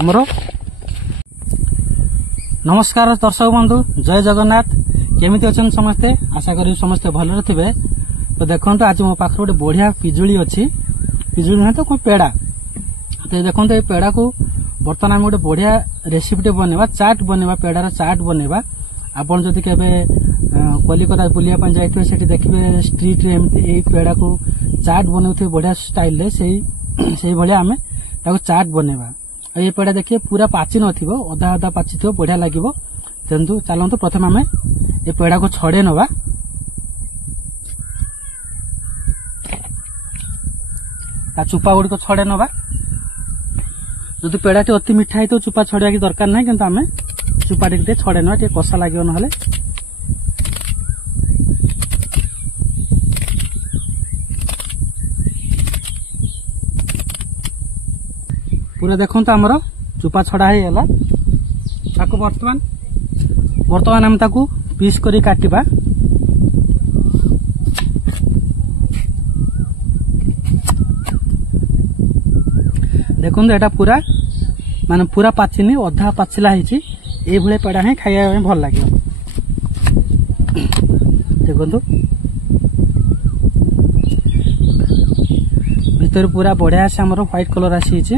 हमरो नमस्कार दर्शक बंधु जय जगन्नाथ केमिति अछन समस्ते आशा करी समस्ते भलरे थिबे। तो देखंतु आज मो पाखर गोटे बढ़िया पिजुली अछि पिजुली न तो कोई पेड़ा तो देखंतु ए पेड़ा को बर्तमान हम गोटे बढ़िया रेसिपी बनेबा चाट बनेबा पेड़ार चाट बनेबा। आपण जदि केबे कलिकता बुलिया पन जाइथो सेठी देखिबे स्ट्रीट रे एमति ए पेड़ा को चाट बनौथे बढ़िया स्टाइल रे सेही भलिया हमें ताको चाट बनेबा। ये पेड़ा देखिए पूरा पाची नथिबो अधा अधा पाची थो बढ़िया लागिबो। तेंतु चलंतु प्रथम हमें ये पेड़ा को छड़े नबा। ता चुपा गुडी को छड़े नबा। जदि पेड़ाटी अति मिठा है तो चुपा छड़िया की दरकार नहीं किंतु हमें चुपा टे छड़े नबा टे कसा लागियो नहले। पूरा देखो तो आमर चुपा छड़ा है गला ताको वर्तमान हम ताको पीस करी काटिबा। देखो एटा पूरा माने पूरा पाचिनी अधा पाचिला हिची ए भले पेड़ा है खाइया में भल लागियो। देखो भीतर पूरा बढ़िया से हमर व्हाइट कलर आसी हिची।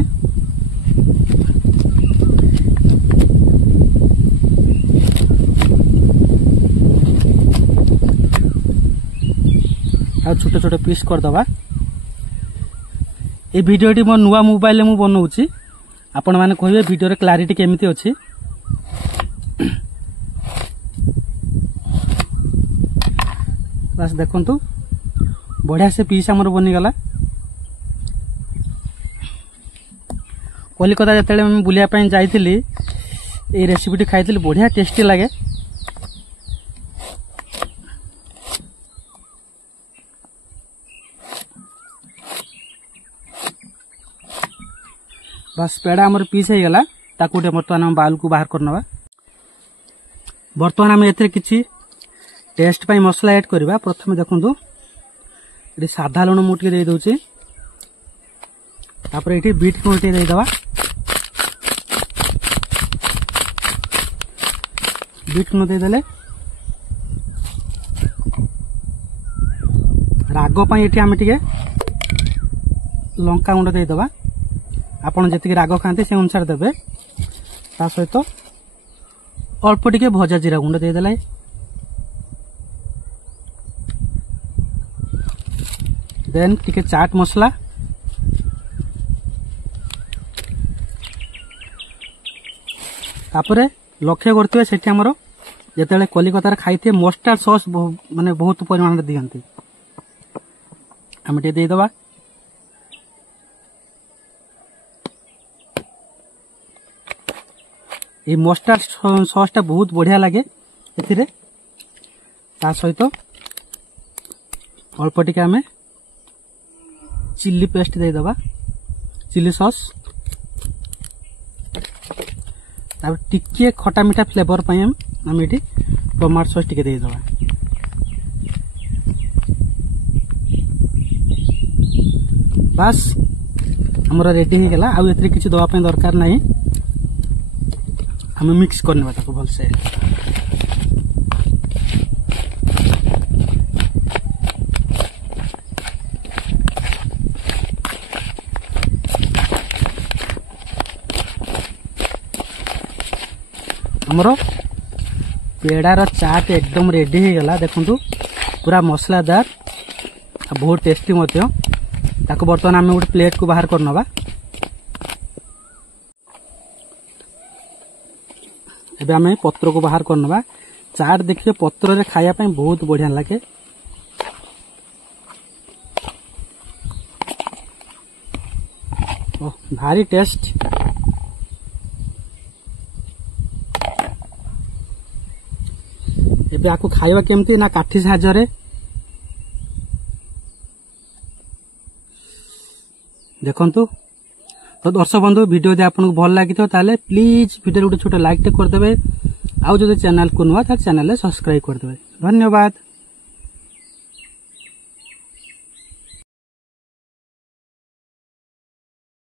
छोटे छोटे पीस कर दबा। ए वीडियोटी मो नुआ मोबाइल में मु बनाउची आपण माने कहिबे वीडियो रे क्लैरिटी केमिति अछि। बस देखंतु बढ़िया से पीस हमर बनी गला। कलिकता जतेले मैं बुलिया पई जाइथिली ए रेसिपीटी खाइथिली बढ़िया टेस्टी लागे। बस पेड़ा हमर पीस है गला ताकू बर्तमान हम बाल को बाहर करनबा। बर्तमान हम एथरे किछि टेस्ट पई मसला ऐड करबा। प्रथम देखंतु एटी साधा लूण मुठी दे दोछि तापर एटी बीट को दे दबा। बीट को दे देले रागो पई एटी हम टिके लंका गुंड दे दबा। आपण जति राग खाते से अनुसार देबे। ता सहित अल्प टिके भजा जीरा गुंड दे देले। देन टिके चाट मसला तापरे लक्ष्य करथिबे सेठी हमरो जेतेले कलिकता खाइथे मस्टर्ड सॉस माने बहुत परिमाण रे दियंती हम टे दे दबा। ये मस्टर्ड सॉस टा बहुत बढ़िया लगे एथिरे। ता सहित अल्प टिके हमें चिल्ली पेस्ट दे दबा चिल्ली सॉस। तापर टिके खटा मीठा फ्लेवर पई हम एटी टमाटो सॉस टिके दे दबा। बस हमरा रेडी हो गला। आ एथिरे किछि दवा पई दरकार नाही। हमें मिक्स करने वाला को भल से हमरो पेड़ार चाट एकदम रेडी हो गला। देखंतु पूरा मसलादार बहुत टेस्टी मध्य। ताको बर्तमान हमें गोटे प्लेट को बाहर करनबा। एबे हमें पत्र को बाहर करनबा। चाट देखिए पत्र रे खाया पई बहुत बढ़िया लागे। ओ भारी टेस्ट। एबे आको खाइबा केमती ना काठी साहाय्य देखंतु। तो दर्शक बंधु वीडियो यदि आपको भल लगी ताले प्लीज वीडियो गोटे छोटे लाइक टे करदे। आउ जदि चैनल को नुआ ताले चैनल सब्सक्राइब करदे। धन्यवाद।